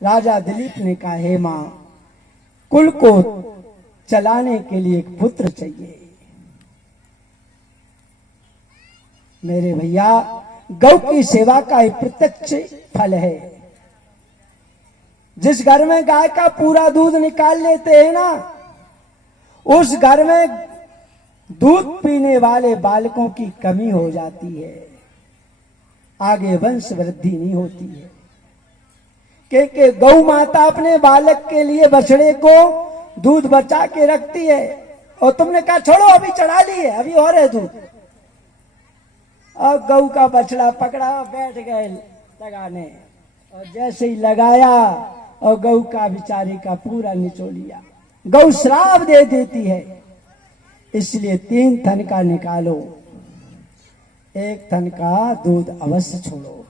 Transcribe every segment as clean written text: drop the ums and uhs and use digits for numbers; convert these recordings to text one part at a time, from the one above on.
राजा दिलीप ने कहा, हे मां, कुल को चलाने के लिए एक पुत्र चाहिए। मेरे भैया, गौ की सेवा का एक प्रत्यक्ष फल है। जिस घर में गाय का पूरा दूध निकाल लेते हैं ना, उस घर में दूध पीने वाले बालकों की कमी हो जाती है, आगे वंश वृद्धि नहीं होती है। क्योंकि गौ माता अपने बालक के लिए बछड़े को दूध बचा के रखती है, और तुमने कहा छोड़ो अभी चढ़ा ली है, अभी और है दूध। और गौ का बछड़ा पकड़ा, बैठ गए लगाने, और जैसे ही लगाया और गौ का बेचारी का पूरा निचोड़ लिया। गौ श्राप दे देती है, इसलिए 3 थन का निकालो, 1 थन का दूध अवश्य छोड़ो।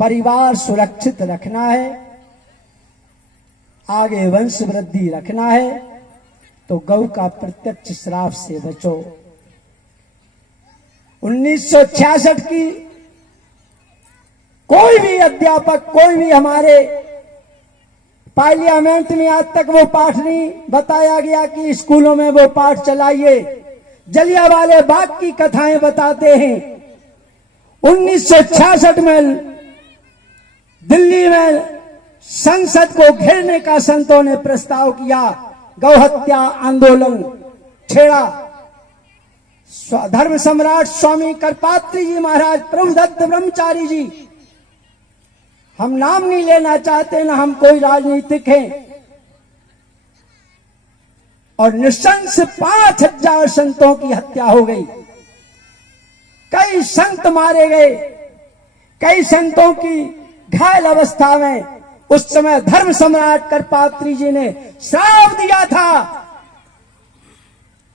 परिवार सुरक्षित रखना है, आगे वंश वृद्धि रखना है, तो गौ का प्रत्यक्ष श्राप से बचो। 1966 की कोई भी अध्यापक, कोई भी हमारे पार्लियामेंट में आज तक वो पाठ नहीं बताया गया कि स्कूलों में वो पाठ चलाइए। जलियांवाले बाग की कथाएं बताते हैं। 1966 में दिल्ली में संसद को घेरने का संतों ने प्रस्ताव किया, गौ हत्या आंदोलन छेड़ा। धर्म सम्राट स्वामी करपात्री जी महाराज, प्रभुदत्त ब्रह्मचारी जी, हम नाम नहीं लेना चाहते, ना हम कोई राजनीतिक हैं, और निशंस 5000 संतों की हत्या हो गई। कई संत मारे गए, कई संतों की घायल अवस्था में उस समय धर्म सम्राट करपात्री जी ने श्राप दिया था।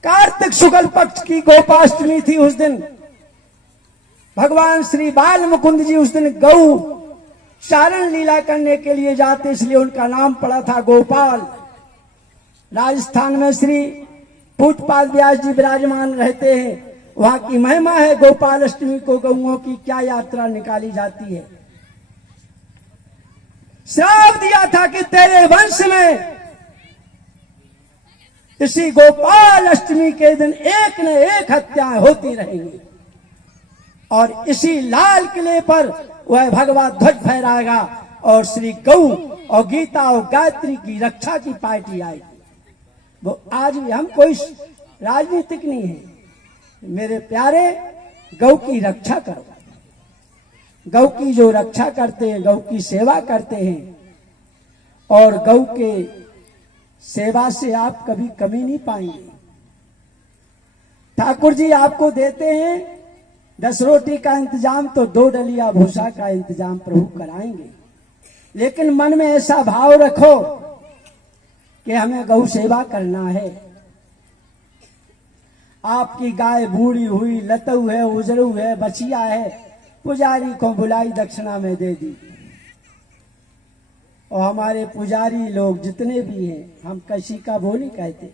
कार्तिक शुक्ल पक्ष की गोपाष्टमी थी उस दिन। भगवान श्री बाल मुकुंद जी उस दिन गौ चारण लीला करने के लिए जाते, इसलिए उनका नाम पड़ा था गोपाल। राजस्थान में श्री पूजपाद व्यास जी विराजमान रहते हैं, वहां की महिमा है। गोपाल अष्टमी को गौओं की क्या यात्रा निकाली जाती है। श्राप दिया था कि तेरे वंश में इसी गोपाल अष्टमी के दिन एक न एक हत्याएं होती रहेंगी, और इसी लाल किले पर वह भगवा ध्वज फहराएगा, और श्री गौ और गीता और गायत्री की रक्षा की पार्टी आएगी। वो आज भी, हम कोई राजनीतिक नहीं है मेरे प्यारे, गौ की रक्षा करो। गौ की जो रक्षा करते हैं, गौ की सेवा करते हैं, और गौ के सेवा से आप कभी कमी नहीं पाएंगे। ठाकुर जी आपको देते हैं 10 रोटी का इंतजाम, तो 2 डलिया भूसा का इंतजाम प्रभु कराएंगे। लेकिन मन में ऐसा भाव रखो कि हमें गौ सेवा करना है। आपकी गाय बूढ़ी हुई, लतऊ है, उजड़ू है, बचिया है, पुजारी को बुलाई दक्षिणा में दे दी। और हमारे पुजारी लोग जितने भी हैं, हम किसी का वो नहीं कहते,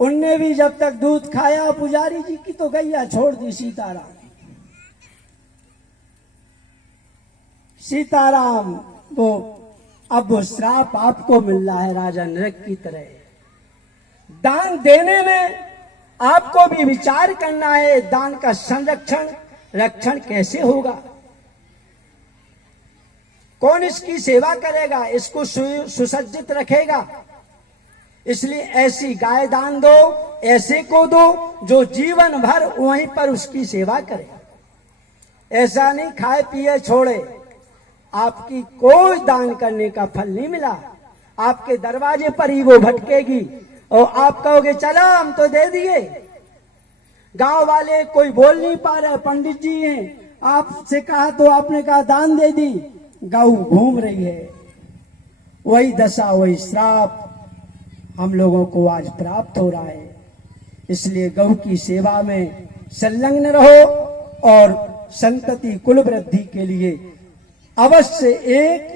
उनने भी जब तक दूध खाया, पुजारी जी की तो गैया छोड़ दी सीताराम। सीताराम वो अब वो श्राप आपको मिल रहा है राजा नरक की तरह। दान देने में आपको भी विचार करना है, दान का संरक्षण रक्षण कैसे होगा, कौन इसकी सेवा करेगा, इसको सुसज्जित रखेगा। इसलिए ऐसी गाय दान दो, ऐसे को दो जो जीवन भर वहीं पर उसकी सेवा करे। ऐसा नहीं खाए पिए छोड़े, आपकी कोई दान करने का फल नहीं मिला, आपके दरवाजे पर ही वो भटकेगी, और आप कहोगे चलो हम तो दे दिए। गांव वाले कोई बोल नहीं पा रहे, पंडित जी हैं, आपसे कहा तो आपने कहा दान दे दी, गौ घूम रही है। वही दशा, वही श्राप हम लोगों को आज प्राप्त हो रहा है। इसलिए गौ की सेवा में संलग्न रहो, और संतति कुल वृद्धि के लिए अवश्य 1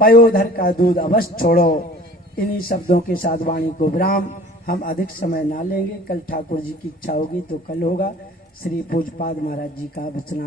पयोधर का दूध अवश्य छोड़ो। इन्हीं शब्दों के साथ वाणी को विराम। हम अधिक समय ना लेंगे, कल ठाकुर जी की इच्छा होगी तो कल होगा। श्री पूजपाद महाराज जी का वचन।